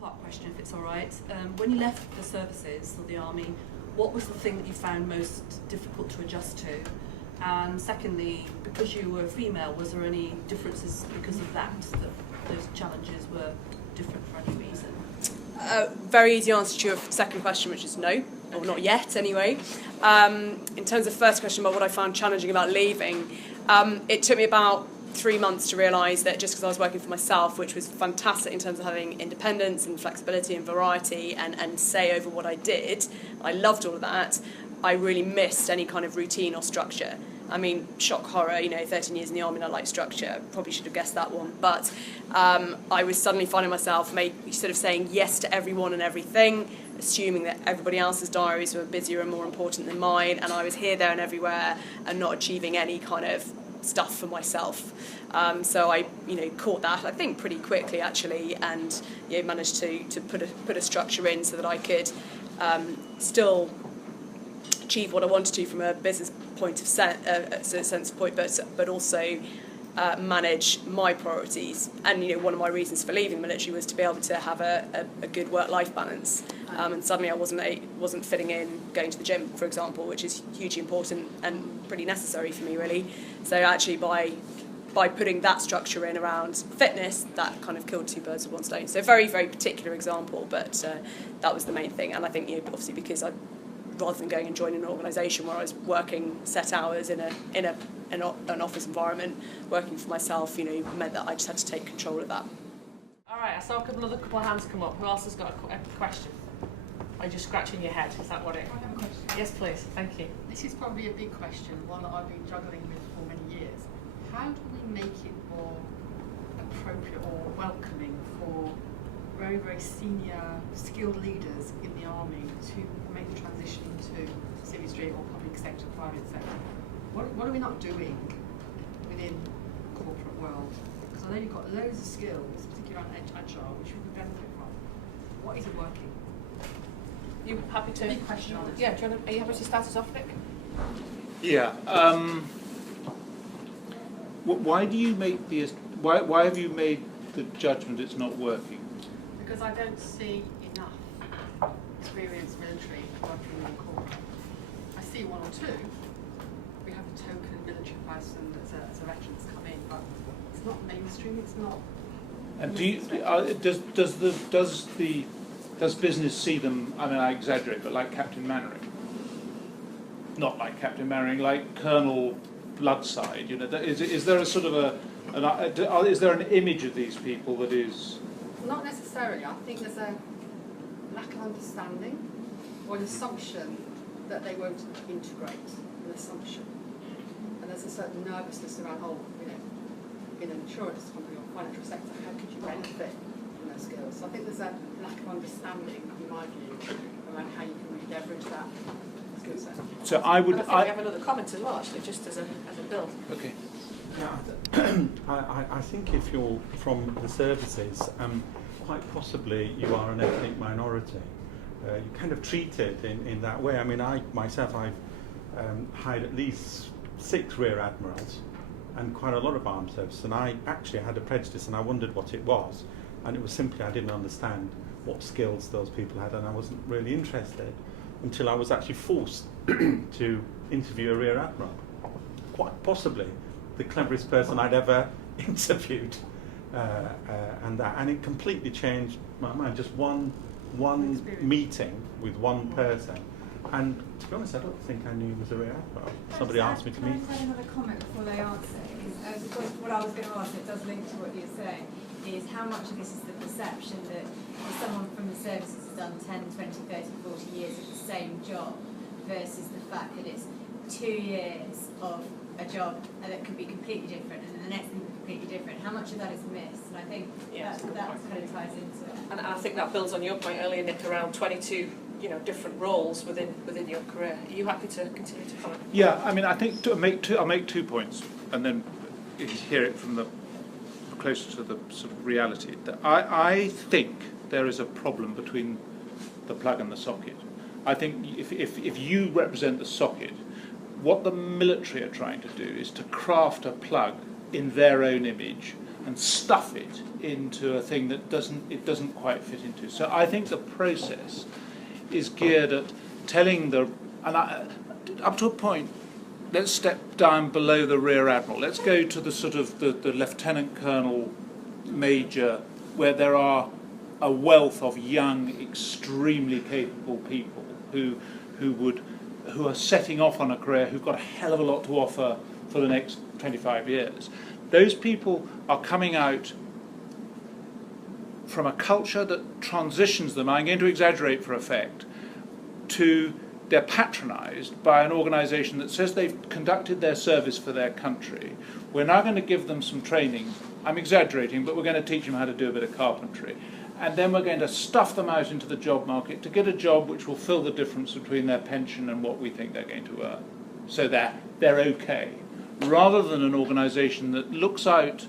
two-part question, if it's all right. When you left the services or the army, what was the thing that you found most difficult to adjust to? And secondly, because you were female, was there any differences because of that those challenges were different for any reason? Very easy answer to your second question, which is no, or not yet anyway. In terms of the first question about what I found challenging about leaving, it took me about 3 months to realise that just because I was working for myself, which was fantastic in terms of having independence and flexibility and variety and say over what I did, I loved all of that, I really missed any kind of routine or structure. I mean, shock horror, 13 years in the army and I like structure, probably should have guessed that one, but I was suddenly finding myself sort of saying yes to everyone and everything, assuming that everybody else's diaries were busier and more important than mine, and I was here, there and everywhere and not achieving any kind of stuff for myself. So I caught that, I think, pretty quickly actually, and managed to put a structure in so that I could still achieve what I wanted to from a business point of sense point, but also manage my priorities. And one of my reasons for leaving the military was to be able to have a good work-life balance. And suddenly I wasn't fitting in going to the gym, for example, which is hugely important and pretty necessary for me, really. So actually by putting that structure in around fitness, that kind of killed two birds with one stone. So very, very particular example, but that was the main thing. And I think obviously because rather than going and joining an organisation where I was working set hours in an office environment, working for myself, meant that I just had to take control of that. All right, I saw a couple of hands come up. Who else has got a question? Are you just scratching your head? Is that what it is? I have a question. Yes, please. Thank you. This is probably a big question, one that I've been juggling with for many years. How do we make it more appropriate or welcoming for very, very senior, skilled leaders in the army to make the transition into civil or public sector, private sector? What are we not doing within the corporate world? Because I know you've got loads of skills, particularly around Agile, which we could benefit from. What isn't working? You happy to? Big question on it. Yeah. Are you happy to start us off, Nick? Yeah. Why do you make why have you made the judgment it's not working? Because I don't see enough experienced military working in corporate. I see one or two. We have a token military person as a veteran that's come in, but it's not mainstream. It's not. And does business see them? I mean, I exaggerate, but like Captain Mannering. Not like Captain Mannering, like Colonel Bloodside. Is there a sort of is there an image of these people that is? Not necessarily. I think there's a lack of understanding or an assumption that they won't integrate. An assumption, and there's a certain nervousness around in an insurance company or financial sector, how could you benefit from those skills? So I think there's a lack of understanding, in my view, around how you can really leverage that skill set. So I would. And I think we have another comment as well, actually, just as a build. Okay. Yeah, I think if you're from the services, quite possibly you are an ethnic minority. You're kind of treated in that way. I mean, I've hired at least 6 rear admirals and quite a lot of armed services, and I actually had a prejudice and I wondered what it was, and it was simply I didn't understand what skills those people had, and I wasn't really interested until I was actually forced to interview a rear admiral. Quite possibly the cleverest person I'd ever interviewed, and it completely changed my mind. Just one meeting with one person, and to be honest, I don't think I knew he was a rear admiral. Somebody asked me to meet. Can I say another comment before they answer? Because what I was going to ask, it does link to what you're saying, is how much of this is the perception that if someone from the services has done 10, 20, 30, 40 years of the same job versus the fact that it's 2 years of a job that could be completely different and the next thing completely different. How much of that is missed? And I think that kind of ties into it. And I think that builds on your point earlier, Nick, around 22 different roles within your career. Are you happy to continue to comment? Yeah, I mean, I think I'll make 2 points, and then hear it from the closer to the sort of reality. I think there is a problem between the plug and the socket. I think if you represent the socket, what the military are trying to do is to craft a plug in their own image and stuff it into a thing that it doesn't quite fit into. So I think the process is geared at telling up to a point. Let's step down below the rear admiral. Let's go to the sort of the lieutenant colonel, major, where there are a wealth of young, extremely capable people who are setting off on a career, who've got a hell of a lot to offer for the next 25 years. Those people are coming out from a culture that transitions them, I'm going to exaggerate for effect, to they're patronised by an organisation that says they've conducted their service for their country. We're now going to give them some training. I'm exaggerating, but we're going to teach them how to do a bit of carpentry. And then we're going to stuff them out into the job market to get a job which will fill the difference between their pension and what we think they're going to earn. So they're okay. Rather than an organisation that looks out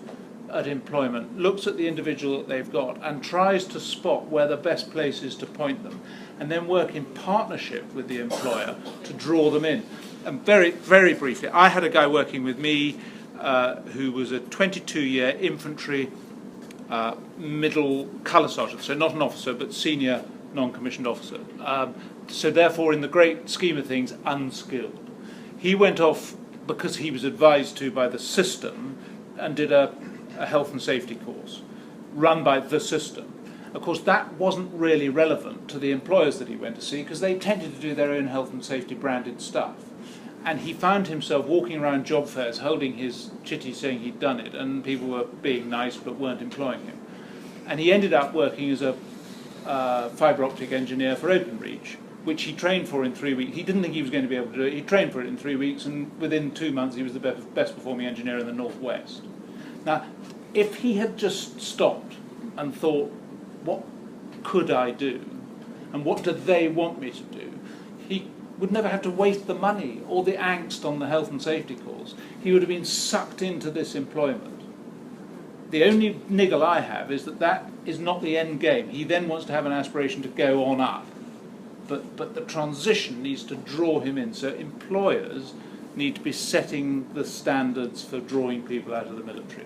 at employment, looks at the individual that they've got and tries to spot where the best place is to point them, and then work in partnership with the employer to draw them in. And very, very briefly, I had a guy working with me who was a 22-year infantry middle colour sergeant, so not an officer, but senior non-commissioned officer. So therefore, in the great scheme of things, unskilled. He went off because he was advised to by the system and did a health and safety course run by the system. Of course, that wasn't really relevant to the employers that he went to see because they tended to do their own health and safety branded stuff. And he found himself walking around job fairs holding his chitty saying he'd done it, and people were being nice but weren't employing him. And he ended up working as a fibre optic engineer for OpenReach, which he trained for in 3 weeks. He didn't think he was going to be able to do it. He trained for it in 3 weeks, and within 2 months he was the best performing engineer in the Northwest. Now, if he had just stopped and thought, what could I do? And what do they want me to do? He would never have to waste the money or the angst on the health and safety course. He would have been sucked into this employment. The only niggle I have is that is not the end game. He then wants to have an aspiration to go on up. But the transition needs to draw him in. So employers need to be setting the standards for drawing people out of the military.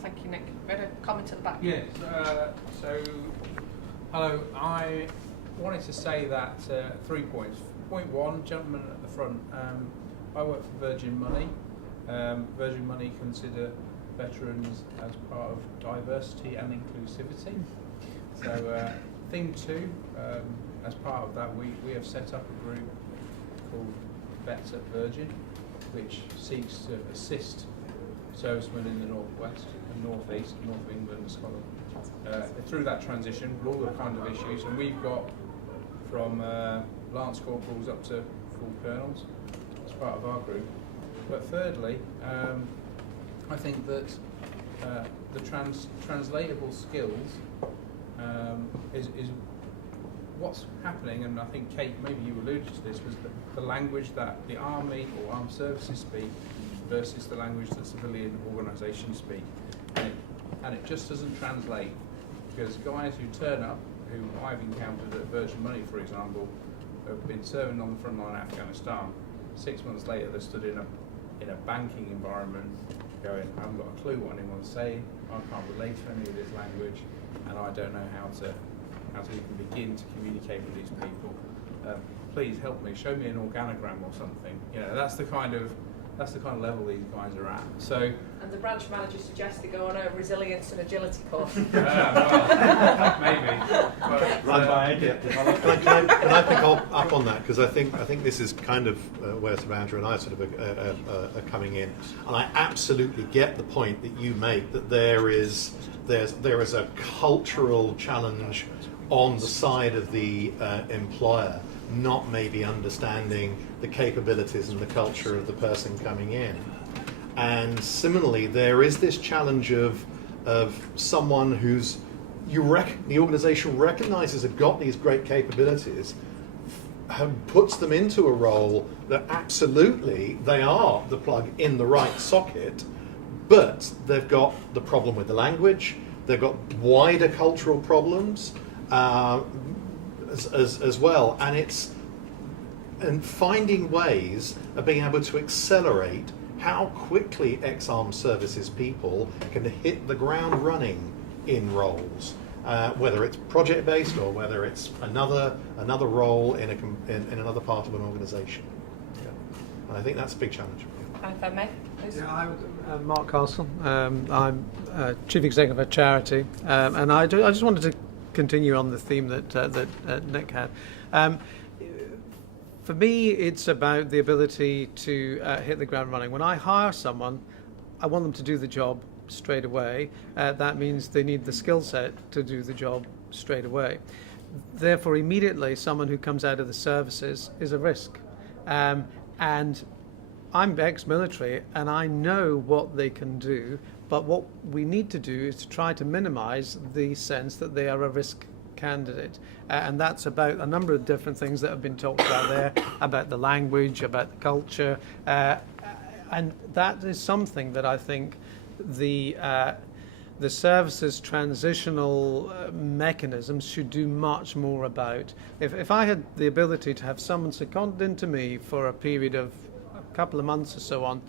Thank you, Nick. We had a comment at the back. Yes, so hello. I wanted to say that 3 points. Point one, gentleman at the front. I work for Virgin Money. Virgin Money consider veterans as part of diversity and inclusivity. So thing two, as part of that, we have set up a group called Vets at Virgin, which seeks to assist servicemen in the Northwest and Northeast, North of England and Scotland through that transition with all the kind of issues. And we've got from Lance Corporals up to full colonels as part of our group. But thirdly, I think that the translatable skills is what's happening, and I think Kate, maybe you alluded to this, was the language that the Army or Armed Services speak versus the language that civilian organisations speak, and it just doesn't translate, because guys who turn up, who I've encountered at Virgin Money, for example, have been serving on the front line in Afghanistan. 6 months later, they're stood in a banking environment, going, I haven't got a clue what anyone's saying, I can't relate to any of this language, and I don't know how to even begin to communicate with these people. Please help me, show me an organogram or something. You know, that's the kind of level these guys are at. So. And the branch manager suggests they go on a resilience and agility course. Well, maybe. Run by Edit Development. Can I pick up on that, because I think this is kind of where sort of Andrew and I sort of are coming in, and I absolutely get the point that you make that there is a cultural challenge on the side of the employer, not maybe understanding the capabilities and the culture of the person coming in. And similarly, there is this challenge of someone who's the organisation recognises have got these great capabilities, puts them into a role that absolutely they are the plug in the right socket, but they've got the problem with the language, they've got wider cultural problems as well, and finding ways of being able to accelerate how quickly ex-armed services people can hit the ground running in roles, whether it's project-based or whether it's another role in another part of an organisation. Yeah. And I think that's a big challenge. If I may, please. Yeah, I'm Mark Castle. I'm Chief Executive of a charity, and I just wanted to continue on the theme that Nick had. For me, it's about the ability to hit the ground running. When I hire someone, I want them to do the job straight away. That means they need the skill set to do the job straight away. Therefore, immediately, someone who comes out of the services is a risk. And I'm ex-military, and I know what they can do, but what we need to do is to try to minimize the sense that they are a risk candidate. And that's about a number of different things that have been talked about there, about the language, about the culture. And that is something that I think the services transitional mechanisms should do much more about. If I had the ability to have someone seconded into me for a period of a couple of months or so on,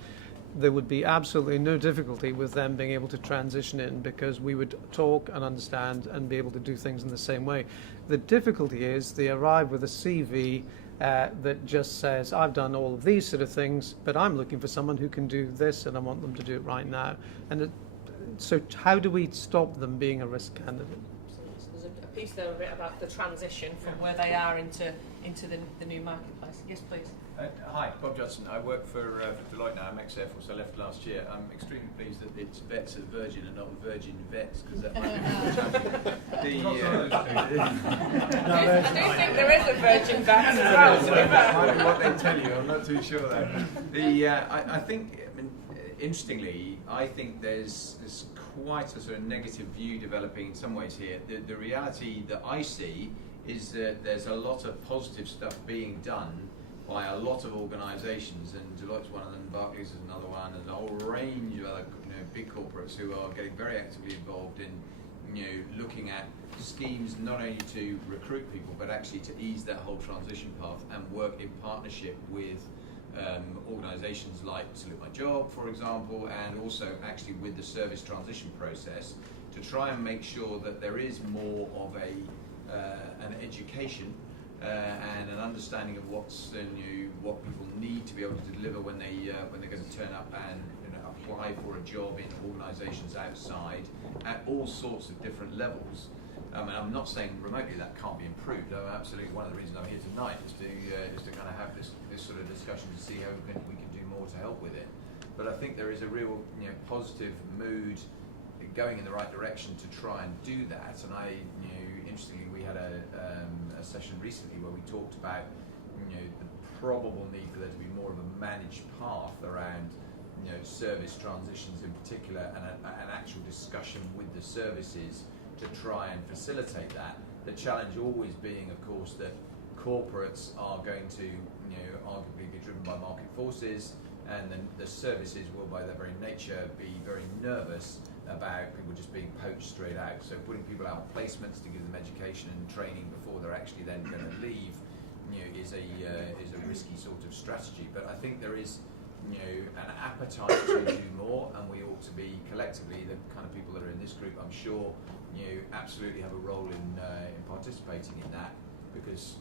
there would be absolutely no difficulty with them being able to transition in, because we would talk and understand and be able to do things in the same way. The difficulty is they arrive with a CV that just says, I've done all of these sort of things, but I'm looking for someone who can do this and I want them to do it right now. And so how do we stop them being a risk candidate? There's a piece there a bit about the transition from where they are into the new marketplace. Yes, please. Hi, Bob Johnson. I work for Deloitte now. I'm ex-Air Force. I left last year. I'm extremely pleased that it's vets at Virgin and not Virgin Vets, because that might be I do think there is a Virgin Vets as well. That might be what they tell you. I'm not too sure though. I think, interestingly, I think there's quite a sort of negative view developing in some ways here. The reality that I see is that there's a lot of positive stuff being done by a lot of organisations, and Deloitte's one of them, Barclays is another one, and a whole range of other big corporates who are getting very actively involved in looking at schemes not only to recruit people but actually to ease that whole transition path and work in partnership with organisations like SaluteMyJob, for example, and also actually with the service transition process to try and make sure that there is more of an education and an understanding of what people need to be able to deliver when they're going to turn up and apply for a job in organisations outside at all sorts of different levels. I'm not saying remotely that can't be improved. Absolutely, one of the reasons I'm here tonight is to kind of have this sort of discussion to see how we can do more to help with it. But I think there is a real positive mood going in the right direction to try and do that. And interestingly, we had a session recently where we talked about the probable need for there to be more of a managed path around service transitions in particular, and an actual discussion with the services to try and facilitate that. The challenge always being, of course, that corporates are going to arguably be driven by market forces, and then the services will by their very nature be very nervous about people just being poached straight out. So putting people out on placements to give them education and training before they're actually then going to leave is a risky sort of strategy. But I think there is an appetite to do more, and we ought to be collectively, the kind of people that are in this group, I'm sure absolutely have a role in participating in that, because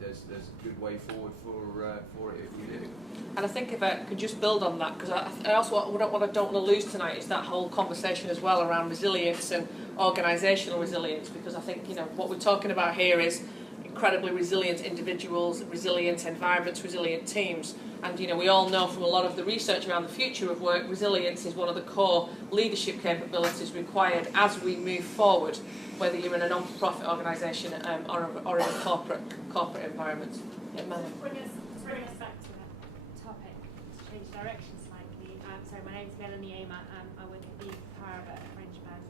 there's a good way forward for it if we do. And I think if I could just build on that, because I also what I don't want to lose tonight is that whole conversation as well around resilience and organisational resilience, because I think what we're talking about here is incredibly resilient individuals, resilient environments, resilient teams. And we all know from a lot of the research around the future of work, resilience is one of the core leadership capabilities required as we move forward, whether you're in a non-profit organisation or in a corporate environment. Yeah, to bring us back to that topic, to change direction slightly. So my name is Melanie Aymer. I work at the Paribas, a French bank.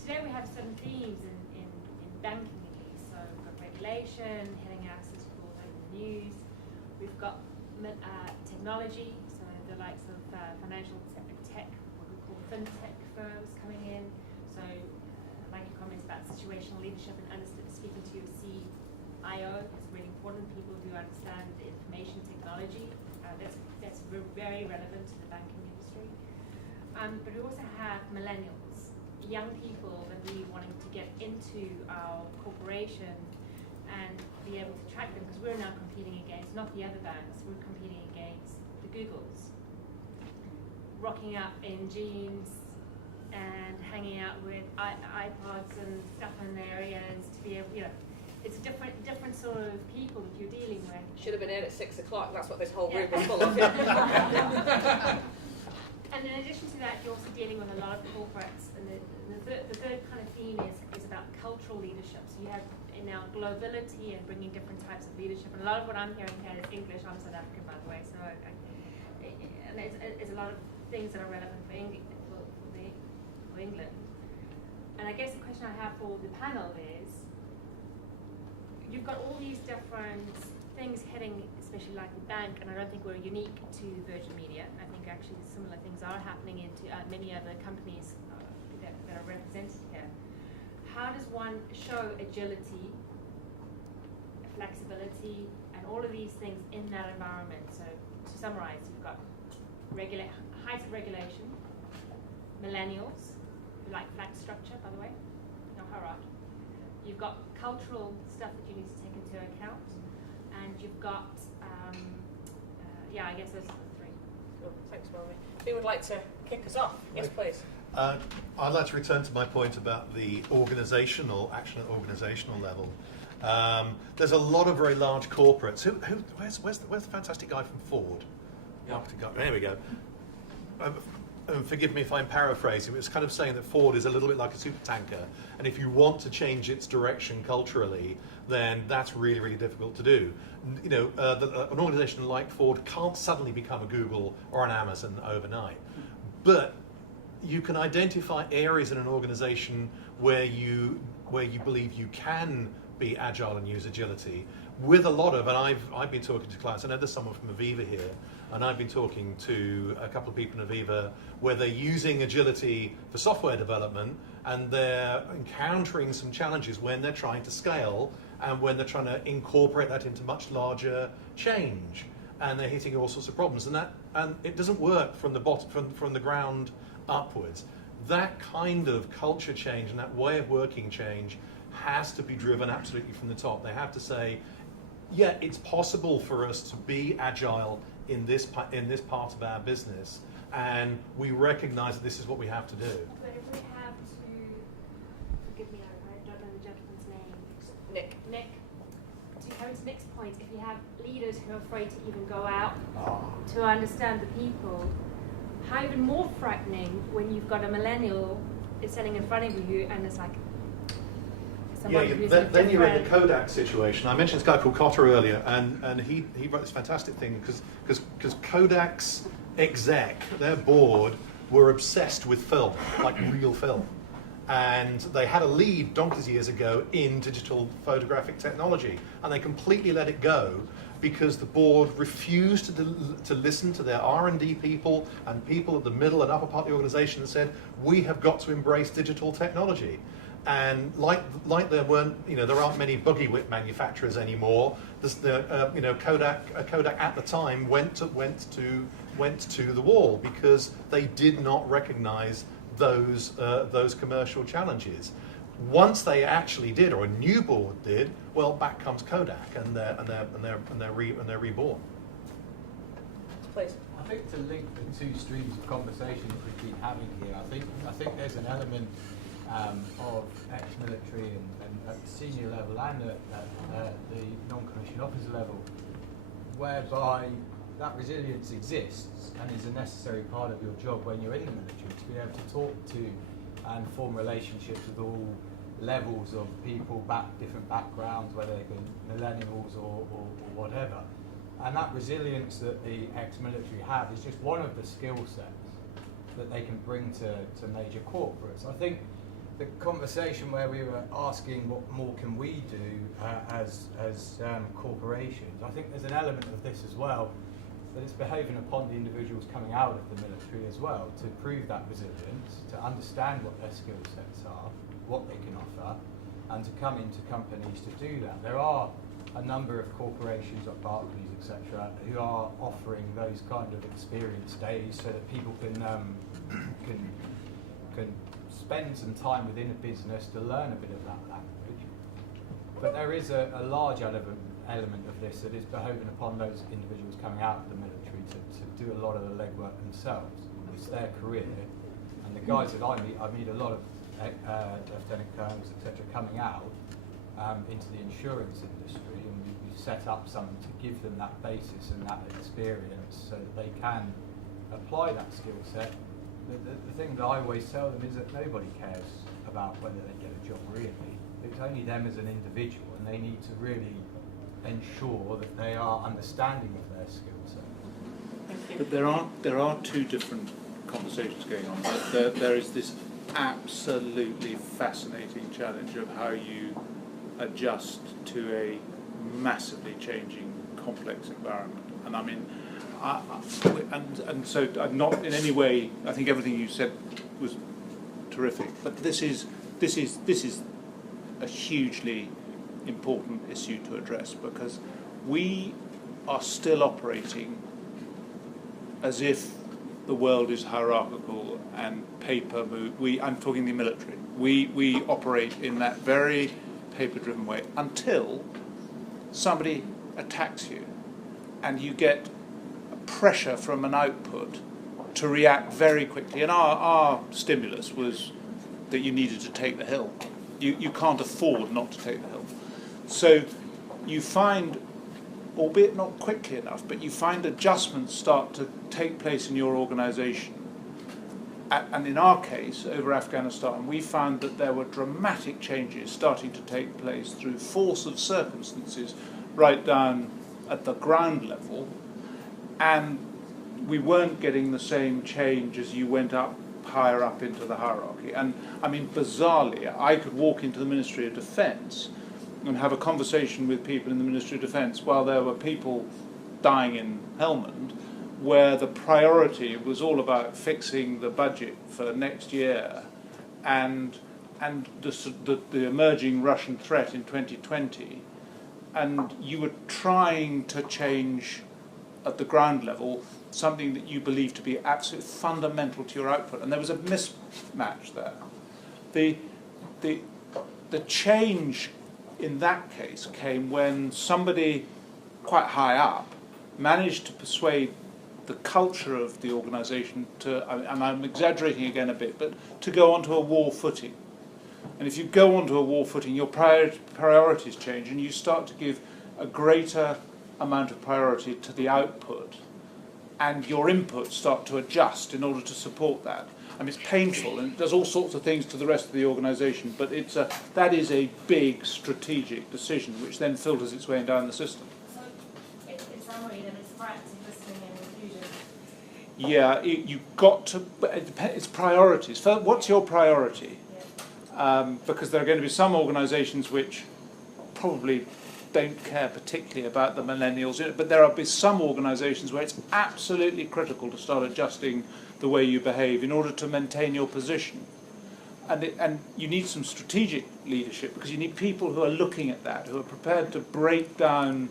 Today we have some themes in banking at least. So we've got regulation, hitting access calls over the news. We've got technology, so the likes of financial tech, what we call fintech firms coming in. So I like your comments about situational leadership and speaking to your CIO is really important. People who understand the information technology that's very relevant to the banking industry. But we also have millennials, young people that really wanting to get into our corporation and be able to track them, because we're now competing against not the other banks, we're competing against the Googles, rocking up in jeans and hanging out with iPods and stuff in their areas to be able, it's a different sort of people that you're dealing with. Should have been in at 6 o'clock. That's what this whole room is full of. And in addition to that, you're also dealing with a lot of corporates. And the third kind of theme is about cultural leadership. So you have now globalization and bringing different types of leadership. And a lot of what I'm hearing here is English. I'm South African, by the way. So, and it's a lot of things that are relevant for England. And I guess the question I have for the panel is, you've got all these different things hitting, especially like the bank, and I don't think we're unique to Virgin Media. I think actually similar things are happening into many other companies that are represented here. How does one show agility, flexibility, and all of these things in that environment? So to summarize, you've got heights of regulation, millennials, who like flat structure, by the way, no hierarchy. You've got cultural stuff that you need to take into account, and you've got, I guess those are the three. Cool. Thanks, Melanie. Who would like to kick us off? Yes, please. I'd like to return to my point about the action at organisational level. There's a lot of very large corporates. Where's the fantastic guy from Ford? Marketing guy. There we go. Forgive me if I'm paraphrasing, but it's kind of saying that Ford is a little bit like a supertanker, and if you want to change its direction culturally, then that's really, really difficult to do. An organisation like Ford can't suddenly become a Google or an Amazon overnight, but you can identify areas in an organisation where you believe you can be agile and use agility. With a lot of, and I've been talking to clients, I know there's someone from Aviva here, and I've been talking to a couple of people in Aviva where they're using agility for software development, and they're encountering some challenges when they're trying to scale and when they're trying to incorporate that into much larger change, and they're hitting all sorts of problems, and it doesn't work from the bottom, from the ground upwards. That kind of culture change and that way of working change has to be driven absolutely from the top. They have to say, yeah, it's possible for us to be agile in this part of our business, and we recognise that this is what we have to do. But if we have to, forgive me, I don't know the gentleman's name. Nick. To come to Nick's point, if you have leaders who are afraid to even go out to understand the people, how even more frightening when you've got a millennial is standing in front of you and it's like, then you're in the Kodak situation. I mentioned this guy called Cotter earlier, and he wrote this fantastic thing because Kodak's exec, their board, were obsessed with film, like real film. And they had a lead donkeys years ago in digital photographic technology, and they completely let it go because the board refused to listen to their R&D people and people at the middle and upper part of the organisation and said, we have got to embrace digital technology. And like there weren't, there aren't many buggy whip manufacturers anymore. Kodak at the time went to the wall because they did not recognise those commercial challenges. Once they actually did, or a new board did, well, back comes Kodak, and they're reborn. Please. I think to link the two streams of conversation that we've been having here, I think there's an element of ex-military and at the senior level and at the non-commissioned officer level, whereby that resilience exists and is a necessary part of your job when you're in the military, to be able to talk to and form relationships with all levels of people, different backgrounds, whether they be millennials or whatever. And that resilience that the ex-military have is just one of the skill sets that they can bring to major corporates. I think the conversation where we were asking what more can we do as corporations, I think there's an element of this as well, that it's behaving upon the individuals coming out of the military as well to prove that resilience, to understand what their skill sets are, what they can offer, and to come into companies to do that. There are a number of corporations like Barclays, etc., who are offering those kind of experience days so that people can spend some time within a business to learn a bit of that language. But there is a large element of this that is beholden upon those individuals coming out of the military to do a lot of the legwork themselves. It's their career, and the guys that I meet a lot of lieutenant colonels, etc., coming out into the insurance industry, and we've set up something to give them that basis and that experience so that they can apply that skill set. The thing that I always tell them is that nobody cares about whether they get a job really. It's only them as an individual, and they need to really ensure that they are understanding of their skill set. Thank you. But there are two different conversations going on. There is this absolutely fascinating challenge of how you adjust to a massively changing, complex environment. And I mean, so I'm not in any way. I think everything you said was terrific. But this is a hugely important issue to address, because we are still operating as if the world is hierarchical and paper move. I'm talking the military. We operate in that very paper-driven way until somebody attacks you and you get pressure from an output to react very quickly. And our stimulus was that you needed to take the hill. You can't afford not to take the hill. So you find, albeit not quickly enough, but you find adjustments start to take place in your organisation. And in our case, over Afghanistan, we found that there were dramatic changes starting to take place through force of circumstances right down at the ground level, and we weren't getting the same change as you went up higher up into the hierarchy. And I mean, bizarrely, I could walk into the Ministry of Defence and have a conversation with people in the Ministry of Defence while there were people dying in Helmand, where the priority was all about fixing the budget for next year and the emerging Russian threat in 2020, and you were trying to change at the ground level something that you believe to be absolutely fundamental to your output, and there was a mismatch there. The change in that case came when somebody quite high up managed to persuade the culture of the organisation to, and I'm exaggerating again a bit, but to go onto a war footing. And if you go onto a war footing, your priorities change, and you start to give a greater amount of priority to the output, and your inputs start to adjust in order to support that. I mean, it's painful, and it does all sorts of things to the rest of the organisation, but that is a big strategic decision which then filters its way down the system. So, in summary, then it's practice listening and inclusion. Yeah, you've got to, it's priorities. What's your priority? Because there are going to be some organisations which probably don't care particularly about the millennials, but there will be some organisations where it's absolutely critical to start adjusting the way you behave in order to maintain your position. And you need some strategic leadership, because you need people who are looking at that, who are prepared to break down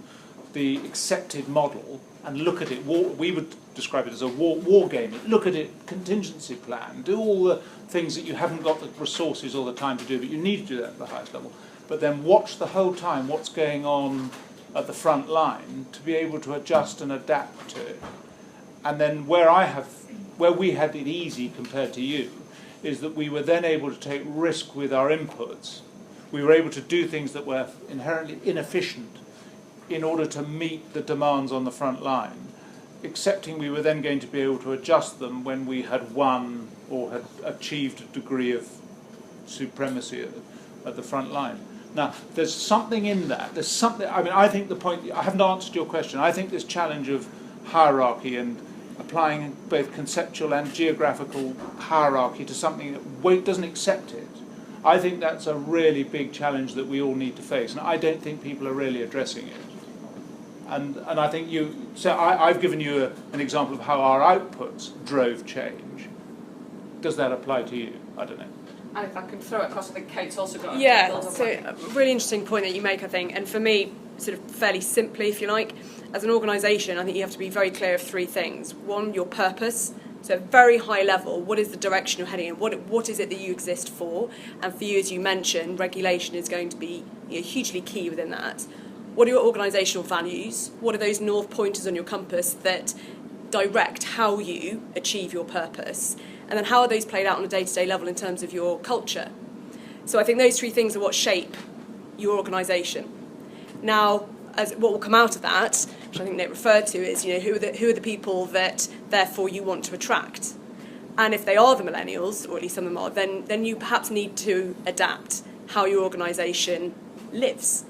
the accepted model and look at it. We would describe it as a war game. Look at it, contingency plan, do all the things that you haven't got the resources or the time to do, but you need to do that at the highest level. But then watch the whole time what's going on at the front line to be able to adjust and adapt to it. And then where we had it easy compared to you is that we were then able to take risk with our inputs. We were able to do things that were inherently inefficient in order to meet the demands on the front line, accepting we were then going to be able to adjust them when we had won or had achieved a degree of supremacy at the front line. Now, there's something in that. There's something. I mean, I think the point. I haven't answered your question. I think this challenge of hierarchy and applying both conceptual and geographical hierarchy to something that doesn't accept it. I think that's a really big challenge that we all need to face, and I don't think people are really addressing it. And I think I've given you an example of how our outputs drove change. Does that apply to you? I don't know. And if I can throw it across, I think Kate's also got a really interesting point that you make, I think. And for me, sort of fairly simply, if you like, as an organisation, I think you have to be very clear of three things. One, your purpose. So very high level, what is the direction you're heading in? What is it that you exist for? And for you, as you mentioned, regulation is going to be hugely key within that. What are your organisational values? What are those north pointers on your compass that direct how you achieve your purpose? And then how are those played out on a day-to-day level in terms of your culture? So I think those three things are what shape your organisation. Now, as what will come out of that, which I think Nick referred to, is who are the people that therefore you want to attract, and if they are the millennials, or at least some of them are, then you perhaps need to adapt how your organisation lives.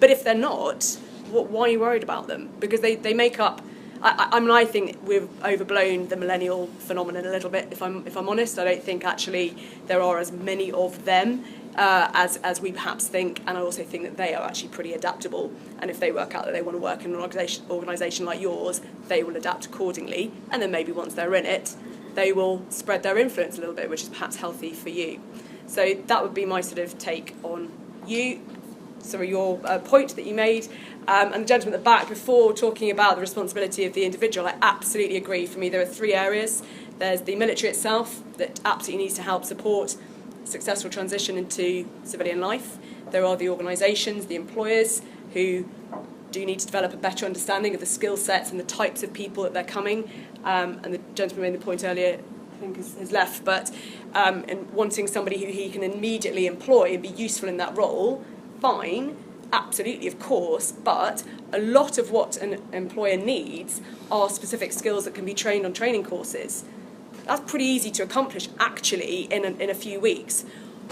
But if they're not, why are you worried about them? Because they make up. I think we've overblown the millennial phenomenon a little bit. If I'm honest, I don't think actually there are as many of them as we perhaps think, and I also think that they are actually pretty adaptable, and if they work out that they want to work in an organisation like yours, they will adapt accordingly, and then maybe once they're in it, they will spread their influence a little bit, which is perhaps healthy for you. So that would be my sort of take on your point that you made. And the gentleman at the back, before talking about the responsibility of the individual, I absolutely agree. For me, there are three areas. There's the military itself, that absolutely needs to help support successful transition into civilian life. There are the organisations, the employers, who do need to develop a better understanding of the skill sets and the types of people that they're coming. And the gentleman made the point earlier, I think has left, but and wanting somebody who he can immediately employ and be useful in that role, fine, absolutely, of course, but a lot of what an employer needs are specific skills that can be trained on training courses. That's pretty easy to accomplish, actually, in a few weeks.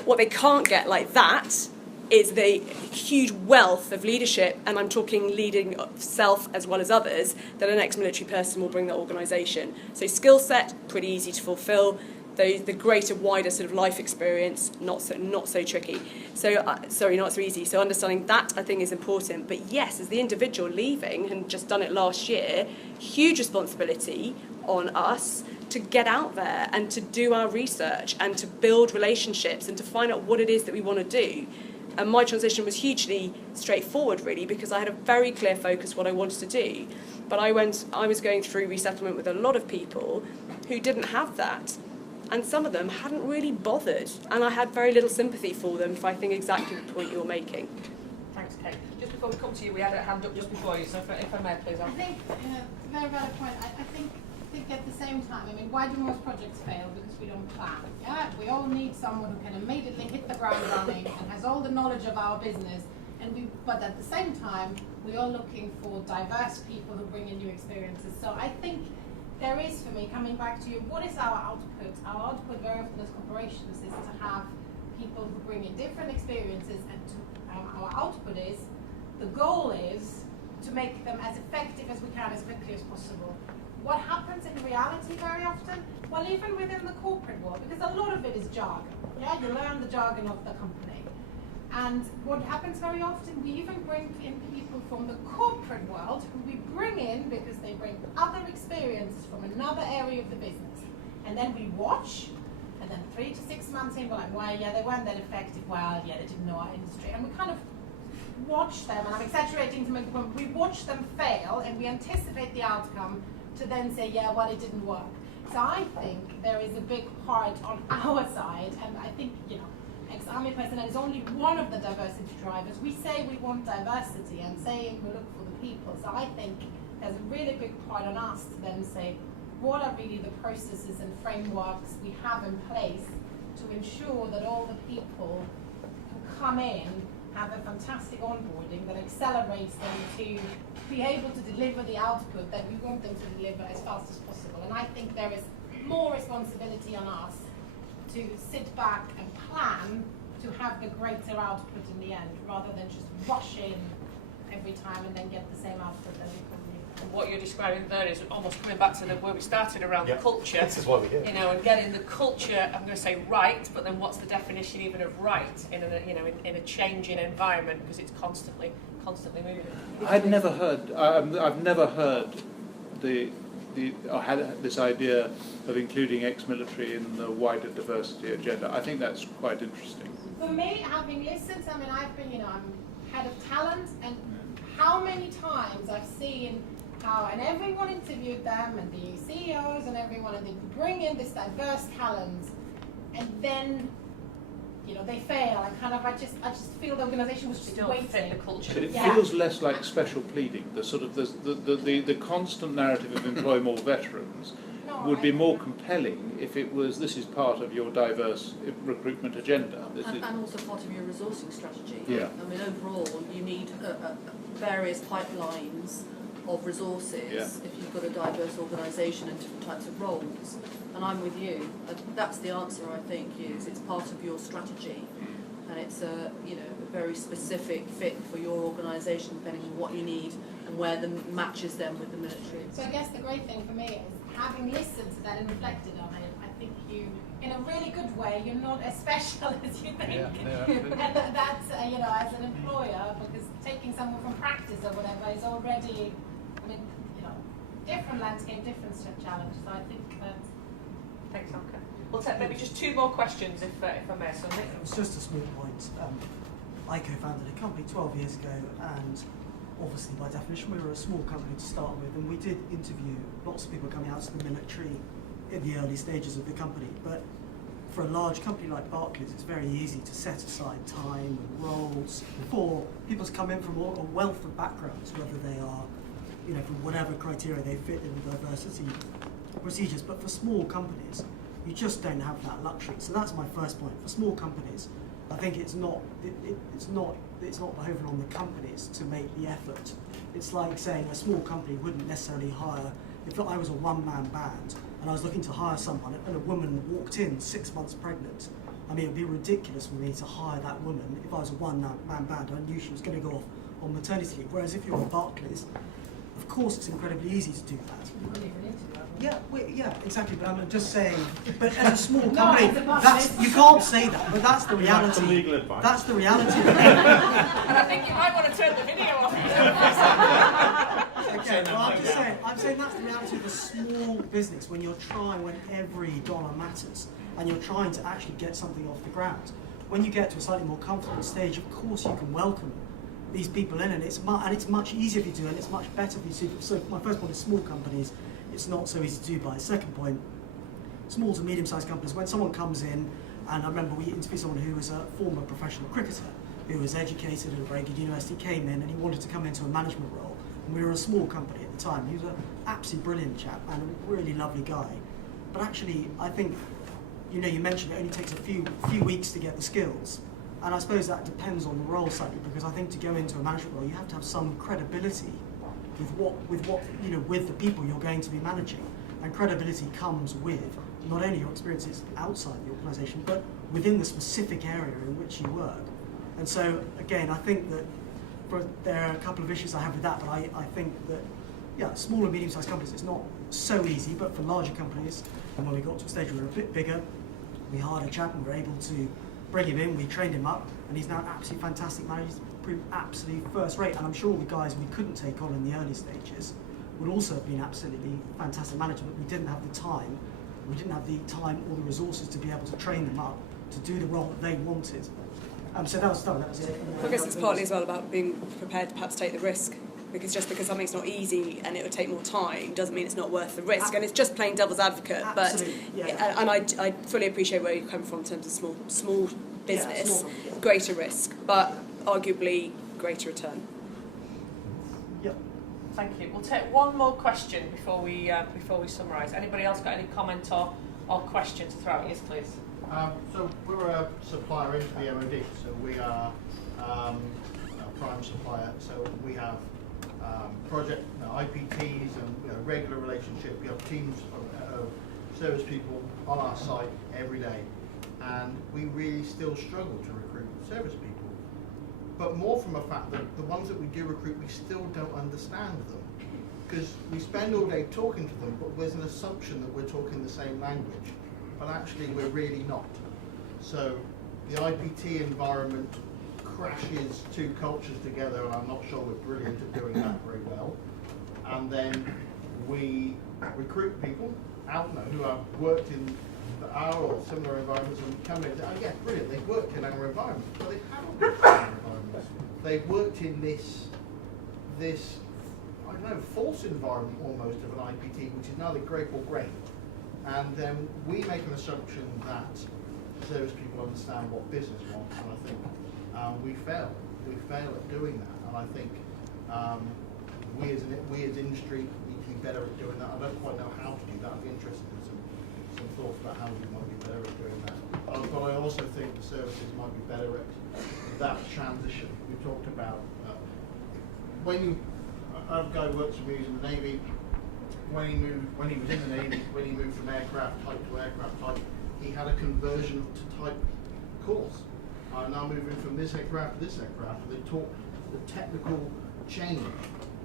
What they can't get like that is the huge wealth of leadership, and I'm talking leading self as well as others, that an ex-military person will bring that organisation. So skill set, pretty easy to fulfil. The greater, wider sort of life experience, not so tricky. So, not so easy. So understanding that, I think, is important. But yes, as the individual leaving, and just done it last year, huge responsibility on us to get out there and to do our research and to build relationships and to find out what it is that we want to do. And my transition was hugely straightforward, really, because I had a very clear focus what I wanted to do. But I was going through resettlement with a lot of people who didn't have that. And some of them hadn't really bothered. And I had very little sympathy for them, for I think exactly the point you're making. Thanks, Kate. Just before we come to you, we had a hand up just before you, so if I may, please. I think, very valid point. I think at the same time, I mean, why do most projects fail? Because we don't plan. Yeah, we all need someone who can immediately hit the ground running and has all the knowledge of our business. But at the same time, we are looking for diverse people who bring in new experiences. So I think there is, for me, coming back to you, what is our output? Our output very often as corporations is to have people who bring in different experiences, and our output is, the goal is to make them as effective as we can, as quickly as possible. What happens in reality very often? Well, even within the corporate world, because a lot of it is jargon. Yeah, you learn the jargon of the company. And what happens very often, we even bring in people from the corporate world who we bring in because they bring other experiences from another area of the business. And then we watch, and then 3 to 6 months in, we're like, well, yeah, they weren't that effective. Well, yeah, they didn't know our industry. And we kind of watch them, and I'm exaggerating to make the point, we watch them fail, and we anticipate the outcome to then say, yeah, well, it didn't work. So I think there is a big part on our side, and I think, ex-army personnel is only one of the diversity drivers. We say we want diversity and saying we look for the people. So I think there's a really big part on us to then say, what are really the processes and frameworks we have in place to ensure that all the people who come in have a fantastic onboarding that accelerates them to be able to deliver the output that we want them to deliver as fast as possible. And I think there is more responsibility on us to sit back and plan to have the greater output in the end, rather than just rush in every time and then get the same output that we probably have. And what you're describing there is almost coming back to where we started around the culture. This is why we're here. And getting the culture, I'm going to say right, but then what's the definition even of right in a changing environment, because it's constantly moving. I've never heard I had this idea of including ex-military in the wider diversity agenda. I think that's quite interesting. For me, having listened, I've been, I'm head of talent, and how many times I've seen how, and everyone interviewed them, and the CEOs and everyone, and they bring in this diverse talent, and then, you know, they fail. I just feel the organisation was just waiting. But it feels less like special pleading. The sort of the constant narrative of employ more veterans would be more compelling if it was, this is part of your diverse recruitment agenda. And also part of your resourcing strategy. Yeah. I mean, overall, you need various pipelines of resources if you've got a diverse organisation and different types of roles. And I'm with you. That's the answer, I think, is it's part of your strategy. And it's a very specific fit for your organisation depending on what you need and where the matches them with the military. So I guess the great thing for me is, having listened to that and reflected on it, I think you, in a really good way, you're not as special as you think. And that's, as an employer, because taking someone from practice or whatever is already, different landscape, different challenge. So I think that. Thanks, Anka. We'll take maybe just 2 more questions if I may. So Nick. It was just a small point. I co-founded a company 12 years ago, and obviously by definition we were a small company to start with, and we did interview lots of people coming out of the military in the early stages of the company. But for a large company like Barclays, it's very easy to set aside time and roles for people to come in from a wealth of backgrounds, whether they are, from whatever criteria they fit in the diversity procedures. But for small companies, you just don't have that luxury. So that's my first point. For small companies, I think it's not behoving on the companies to make the effort. It's like saying a small company wouldn't necessarily hire, if I was a one-man band and I was looking to hire someone and a woman walked in 6 months pregnant, I mean, it would be ridiculous for me to hire that woman if I was a one-man band. I knew she was going to go off on maternity leave. Whereas if you're at Barclays, of course it's incredibly easy to do that. Yeah, exactly. But I'm just saying. But as a small company, you can't say that. But that's the reality. Legal advice. That's the reality. And I think you might want to turn the video off. Okay, well, I'm saying that's the reality of a small business when every dollar matters and you're trying to actually get something off the ground. When you get to a slightly more comfortable stage, of course you can welcome these people in, and it's much easier if you do, and it's much better if you do. So my first point is small companies. It's not so easy to do by. Second point, small to medium-sized companies, when someone comes in, and I remember we interviewed someone who was a former professional cricketer, who was educated at a very good university, came in and he wanted to come into a management role, and we were a small company at the time. He was an absolutely brilliant chap and a really lovely guy. But actually, I think, you mentioned it only takes a few weeks to get the skills, and I suppose that depends on the role slightly, because I think to go into a management role, you have to have some credibility with the people you're going to be managing, and credibility comes with not only your experiences outside the organisation, but within the specific area in which you work. And so, again, I think that there are a couple of issues I have with that, but I think that, small and medium-sized companies, it's not so easy, but for larger companies, and when we got to a stage where we were a bit bigger, we hired a chap and we were able to bring him in, we trained him up, and he's now an absolutely fantastic manager. He's proved absolutely first rate, and I'm sure the guys we couldn't take on in the early stages would also have been absolutely fantastic managers, but we didn't have the time or the resources to be able to train them up to do the role that they wanted. So that was it. I guess it's partly as well about being prepared to perhaps take the risk, because just because something's not easy and it will take more time doesn't mean it's not worth the risk, and it's just playing devil's advocate. And I fully appreciate where you're coming from in terms of small business, greater risk, but arguably greater return. Yep. Thank you. We'll take one more question before we summarise. Anybody else got any comment or question to throw out? Yes, please. So we're a supplier into the MOD, so we are a prime supplier. So we have project IPTs and regular relationship. We have teams of service people on our site every day, and we really still struggle to recruit service people. But more from a fact that the ones that we do recruit, we still don't understand them, because we spend all day talking to them, but there's an assumption that we're talking the same language, but actually we're really not. So the IPT environment crashes two cultures together, and I'm not sure we're brilliant at doing that very well. And then we recruit people out now who have worked in our or similar environments and come in and say, oh yeah, brilliant, they've worked in our environment. But they haven't worked in our environment. They've worked in this this, I don't know, false environment almost of an IPT, which is neither grape or grain. And then we make an assumption that service people understand what business wants, and I think we fail. We fail at doing that, and I think we as industry need to be better at doing that. I don't quite know how to do that. I'd be interested in some thoughts about how we might be better at doing that. But I also think the services might be better at that transition. We talked about a guy who works for me in the Navy. When he was in the Navy, when he moved from aircraft type to aircraft type, he had a conversion to type course. Now moving from this aircraft to this aircraft, they taught the technical change.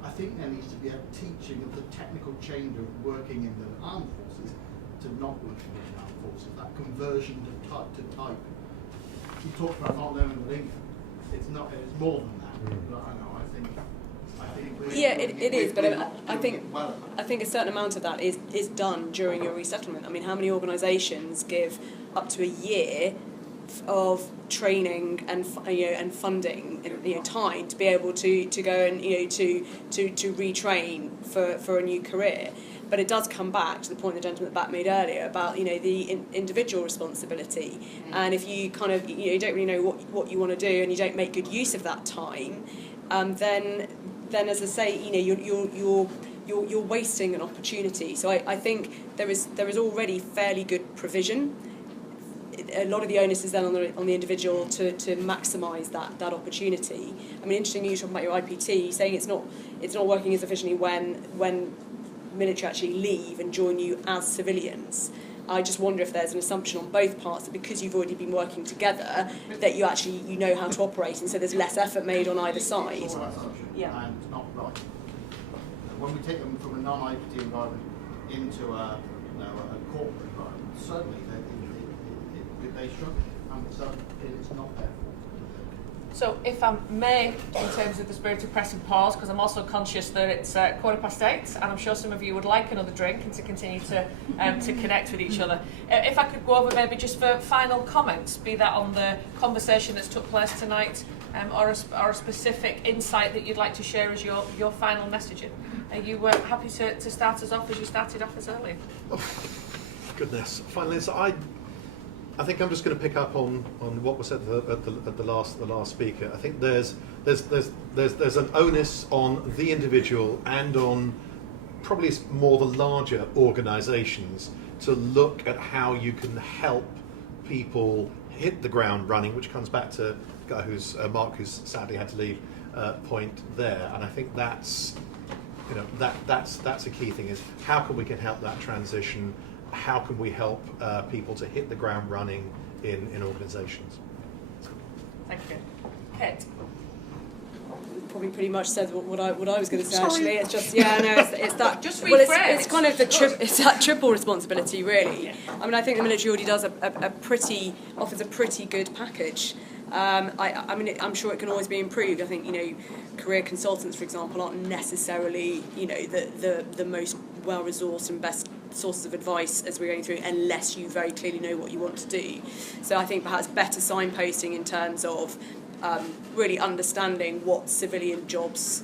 I think there needs to be a teaching of the technical change of working in the armed forces to not working in the armed forces. That conversion to type. You talked about not learning the lingo. It's not. It's more than that. But I know. I think it is, but I think a certain amount of that is done during your resettlement. I mean, how many organisations give up to a year of training and funding and time to be able to go and to retrain for a new career? But it does come back to the point the gentleman that made earlier about the individual responsibility, and if you kind of you don't really know what you want to do and you don't make good use of that time, then as I say, you're wasting an opportunity. So I think there is already fairly good provision. A lot of the onus is then on the individual to maximise that opportunity. I mean, interestingly, you talking about your IPT, saying it's not working as efficiently when military actually leave and join you as civilians. I just wonder if there's an assumption on both parts that because you've already been working together, that you actually know how to operate, and so there's less effort made on either side. Yeah. And it's not right. When we take them from a non-IPT environment into a corporate environment, certainly they struggle, and so it's not their fault. So if I may, in terms of the spirit of pressing pause, because I'm also conscious that it's 8:15, and I'm sure some of you would like another drink and to continue to connect with each other. If I could go over maybe just for final comments, be that on the conversation that's took place tonight, or a specific insight that you'd like to share as your final messaging. Are you happy to start us off as you started off as earlier? Oh, goodness. Finally, so I think I'm just going to pick up on what was said at the last speaker. I think there's an onus on the individual and on probably more the larger organisations to look at how you can help people hit the ground running, which comes back to the guy Mark, who's sadly had to leave, point there. And I think that's a key thing: is how can we help that transition. How can we help people to hit the ground running in organisations? Thank you. Kate? Probably pretty much said what I was going to say. Actually, it's just it's that. Just well, rephrase. it's kind of it's that triple responsibility, really. I mean, I think the military already does offers a pretty good package. I mean, I'm sure it can always be improved. I think career consultants, for example, aren't necessarily the most well-resourced and best sources of advice as we're going through, unless you very clearly know what you want to do. So I think perhaps better signposting in terms of really understanding what civilian jobs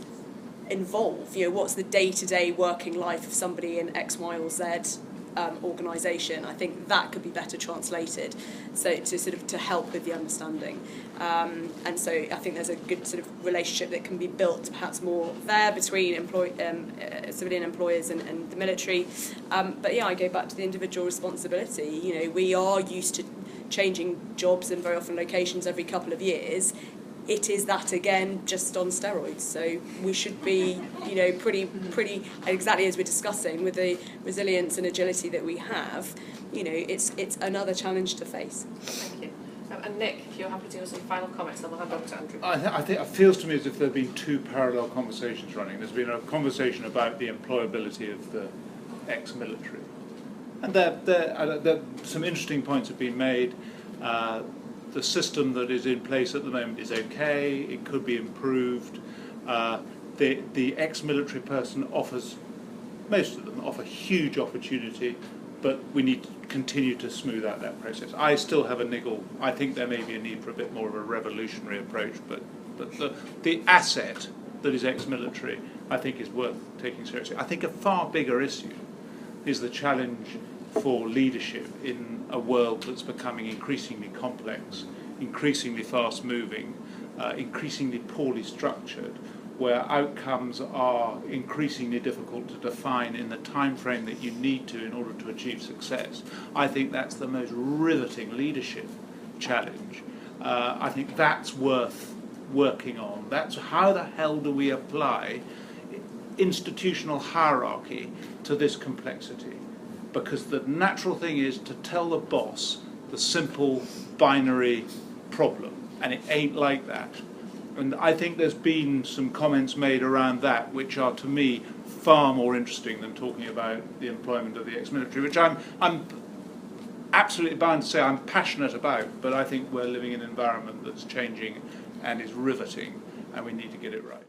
involve. What's the day-to-day working life of somebody in X, Y, or Z organisation. I think that could be better translated, so to help with the understanding. And so I think there's a good sort of relationship that can be built, perhaps more there between civilian employers and the military. But yeah, I go back to the individual responsibility. We are used to changing jobs and very often locations every couple of years. It is that again, just on steroids. So we should be, pretty exactly as we're discussing with the resilience and agility that we have. It's another challenge to face. Thank you. And Nick, if you're happy to give some final comments, then we'll hand over to Andrew. I think it feels to me as if there have been two parallel conversations running. There's been a conversation about the employability of the ex-military, and there some interesting points have been made. The system that is in place at the moment is okay. It could be improved. The ex-military person most of them offer huge opportunity, but we need to continue to smooth out that process. I still have a niggle. I think there may be a need for a bit more of a revolutionary approach, but the asset that is ex-military, I think is worth taking seriously. I think a far bigger issue is the challenge for leadership in a world that's becoming increasingly complex, increasingly fast-moving, increasingly poorly structured, where outcomes are increasingly difficult to define in the time frame that you need to in order to achieve success. I think that's the most riveting leadership challenge. I think that's worth working on. That's how the hell do we apply institutional hierarchy to this complexity? Because the natural thing is to tell the boss the simple binary problem, and it ain't like that. And I think there's been some comments made around that which are, to me, far more interesting than talking about the employment of the ex-military, which I'm absolutely bound to say I'm passionate about, but I think we're living in an environment that's changing and is riveting, and we need to get it right.